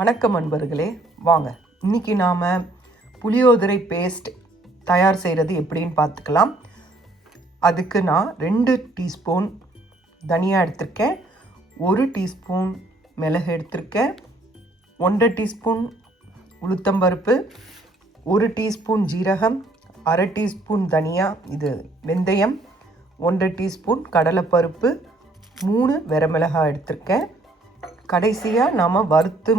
வணக்கம் அன்பர்களே, வாங்க இன்றைக்கி நாம் புளியோதரை பேஸ்ட் தயார் செய்கிறது எப்படின்னு பார்த்துக்கலாம். அதுக்கு நான் 2 டீஸ்பூன் தனியா எடுத்திருக்கேன், 1 டீஸ்பூன் மிளகு எடுத்திருக்கேன், 1.5 டீஸ்பூன் உளுத்தம்பருப்பு, 1 டீஸ்பூன் ஜீரகம், அரை டீஸ்பூன் தனியா இது வெந்தயம், 1.5 டீஸ்பூன் கடலைப்பருப்பு, 3 வரமிளகாய் எடுத்திருக்கேன். கடைசியாக நாம் வறுத்து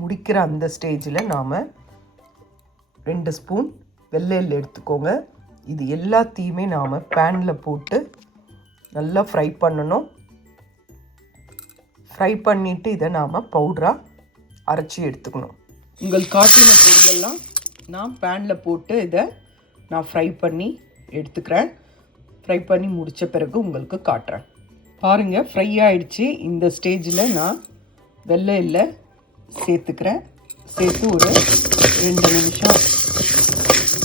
முடிக்கிற அந்த ஸ்டேஜில் நாம் 2 ஸ்பூன் வெள்ளை எள்ளு எடுத்துக்கோங்க. இது எல்லாத்தையுமே நாம் பேனில் போட்டு நல்லா ஃப்ரை பண்ணணும். ஃப்ரை பண்ணிவிட்டு இதை நாம் பவுடராக அரைச்சி எடுத்துக்கணும். உங்கள் காட்டின பொருளெல்லாம் நான் பேனில் போட்டு இதை நான் ஃப்ரை பண்ணி எடுத்துக்கிறேன். ஃப்ரை பண்ணி முடித்த பிறகு உங்களுக்கு காட்டுறேன். பாருங்கள், ஃப்ரை ஆகிடுச்சு. இந்த ஸ்டேஜில் நான் வெள்ளை எள்ளை சேர்த்துக்கிறேன். சேர்த்து ஒரு 2 நிமிஷம்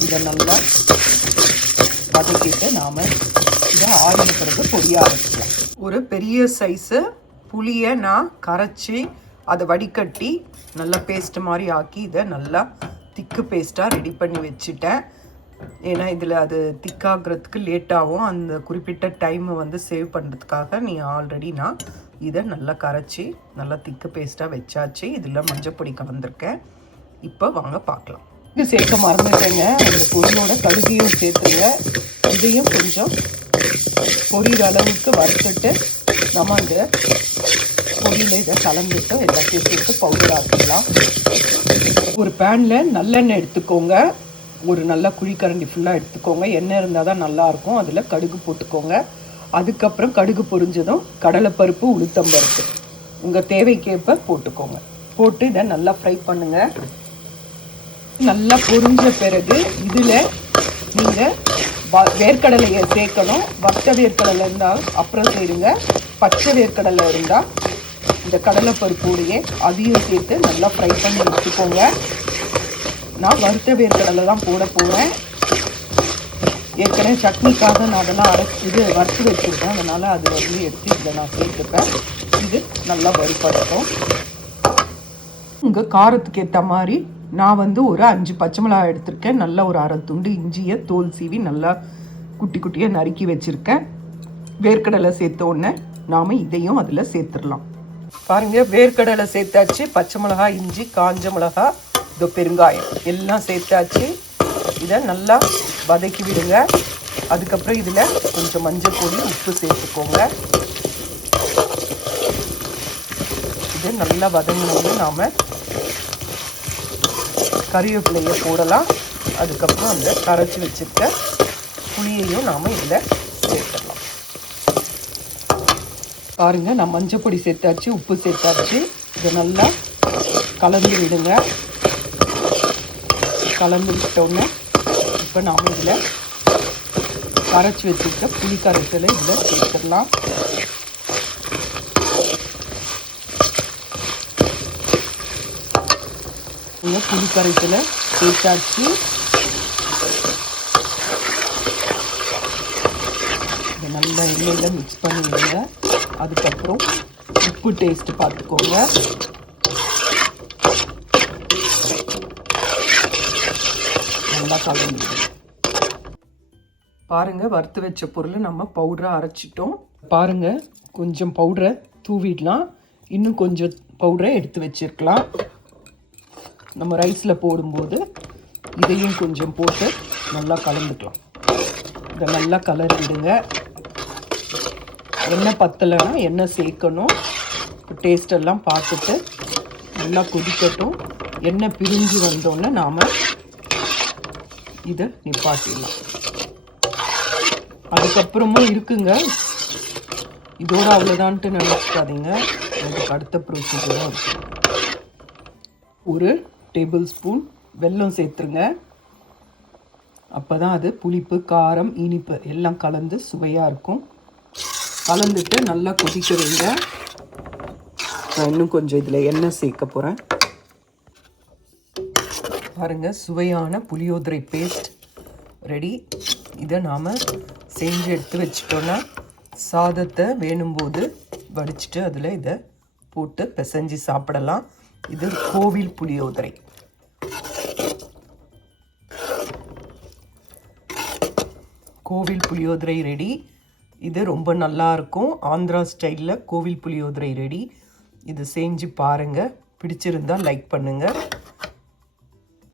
இதை நல்லா வதக்கிட்டு நாம் இதை ஆறின பிறகு பொடியாக அரைச்சிக்கலாம். ஒரு பெரிய சைஸு புளியை நான் கரைச்சி அதை வடிகட்டி நல்லா பேஸ்ட் மாதிரி ஆக்கி இதை நல்லா திக்கு பேஸ்ட்டாக ரெடி பண்ணி வச்சுட்டேன். ஏன்னா இதில் அது திக்காகிறதுக்கு லேட்டாகும். அந்த குறிப்பிட்ட டைமை சேவ் பண்ணுறதுக்காக ஆல்ரெடி நான் இதை நல்லா கரைச்சி நல்லா திக்கு பேஸ்ட்டாக வச்சாச்சு. இதில் மஞ்சப்பொடி கலந்துருக்கேன். இப்போ வாங்க பார்க்கலாம். இது சேர்க்க மறந்துட்டேங்க, அந்த பொருளோட கடுகையும் சேர்த்துங்க. இதையும் கொஞ்சம் பொரியிற அளவுக்கு வறுத்துட்டு நம்ம அந்த பொரியில் இதை கலந்துட்டு எல்லாத்தையும் சேர்த்து பவுடர் ஆக்கிடலாம். ஒரு பேனில் நல்லெண்ணெய் எடுத்துக்கோங்க. ஒரு நல்ல குழிக்கரண்டி ஃபுல்லாக எடுத்துக்கோங்க. எண்ணெய் இருந்தால் தான் நல்லாயிருக்கும். அதில் கடுகு போட்டுக்கோங்க. அதுக்கப்புறம் கடுகு பொரிஞ்சதும் கடலைப்பருப்பு, உளுத்தம்பருப்பு உங்கள் தேவைக்கேற்ப போட்டுக்கோங்க. போட்டு இதை நல்லா ஃப்ரை பண்ணுங்கள். நல்லா பொரிஞ்ச பிறகு இதில் நீங்கள் வேர்க்கடலையை சேர்க்கணும். வத்த வேர்க்கடலை இருந்தால் அப்புறம் சேருங்க. பச்சை வேர்க்கடலை இருந்தால் இந்த கடலைப்பருப்போடையே அதையும் சேர்த்து நல்லா ஃப்ரை பண்ணி எடுத்துக்கோங்க. நான் வறுத்த வேர்க்கடலை தான் போட போகிறேன். ஏற்கனவே சட்னிக்காக நான் அதெல்லாம் வறுத்து வச்சுருக்கேன். அதனால் அது எடுத்து இதில் நான் சேர்த்துப்பேன். இது நல்லா வறுப்படட்டும். உங்கள் காரத்துக்கு ஏற்ற மாதிரி நான் ஒரு 5 பச்சை மிளகாய் எடுத்திருக்கேன். நல்லா ஒரு அரை துண்டு இஞ்சியை தோல் சீவி நல்லா குட்டி குட்டியாக நறுக்கி வச்சுருக்கேன். வேர்க்கடலை சேர்த்த உடனே நாம் இதையும் அதில் சேர்த்துடலாம். பாருங்கள், வேர்க்கடலை சேர்த்தாச்சு. பச்சை மிளகாய், இஞ்சி, காஞ்ச மிளகாய், இது பெருங்காயம் எல்லாம் சேர்த்தாச்சு. இதை நல்லா வதக்கி விடுங்க. அதுக்கப்புறம் இதில் கொஞ்சம் மஞ்சள் பொடி, உப்பு சேர்த்துக்கோங்க. இது நல்லா வதங்கினோன்னு நாம் கறிவேப்பிலையை போடலாம். அதுக்கப்புறம் அந்த கரைச்சி வச்சுருக்க புளியையும் நாம் இதில் சேர்த்துடலாம். பாருங்கள், நான் மஞ்சள் பொடி சேர்த்தாச்சு, உப்பு சேர்த்தாச்சு. இதை நல்லா கலந்து விடுங்க. கலந்து விட்டோன்னே இப்போ நாம் இதில் கரைச்சி வச்சுருக்க புளி கரைசலை இதில் சேர்த்துடலாம். இந்த புளி கரைசலை சேர்த்தாச்சு. இதை நல்லா எண்ணெயில் மிக்ஸ் பண்ணி விடுங்க. அதுக்கப்புறம் உப்பு டேஸ்ட்டு பார்த்துக்கோங்க. நல்லா கலந்து பாருங்கள், வறுத்து வச்ச பொருளை நம்ம பவுடராக அரைச்சிட்டோம். பாருங்கள், கொஞ்சம் பவுடரை தூவிடலாம். இன்னும் கொஞ்சம் பவுடரை எடுத்து வச்சிருக்கலாம். நம்ம ரைஸில் போடும்போது இதையும் கொஞ்சம் போட்டு நல்லா கலந்துக்கலாம். இதை நல்லா கலரிடுங்க. எண்ணெய் பத்தலைன்னா எண்ணெய் சேர்க்கணும். டேஸ்டெல்லாம் பார்த்துட்டு நல்லா கொதிக்கட்டும். எண்ணெய் பிரிஞ்சு வந்தோடனே நாம் இதை நிப்பாட்டிடலாம். அதுக்கப்புறமும் இருக்குங்க, இதோட அவ்வளோதான்ட்டு நினச்சிக்காதீங்க. அதுக்கு அடுத்த ப்ரொசீஜராக இருக்குது. 1 டேபிள் ஸ்பூன் வெல்லம் சேர்த்துருங்க. அப்போ தான் அது புளிப்பு, காரம், இனிப்பு எல்லாம் கலந்து சுவையாக இருக்கும். கலந்துட்டு நல்லா கொதிக்க வைங்க. நான் இன்னும் கொஞ்சம் இதில் எண்ணெய் சேர்க்க போகிறேன். பாருங்கள், சுவையான புளியோதரை பேஸ்ட் ரெடி. இதை நாம் செஞ்சு எடுத்து வச்சிட்டோன்னா சாதத்தை வேணும்போது வடிச்சிட்டு அதில் இதை போட்டு பிசைஞ்சு சாப்பிடலாம். இது கோவில் புளியோதரை. கோவில் புளியோதரை ரெடி. இது ரொம்ப நல்லா இருக்கும். ஆந்திரா ஸ்டைலில் கோவில் புளியோதரை ரெடி. இது செஞ்சு பாருங்கள். பிடிச்சிருந்தால் லைக் பண்ணுங்கள்.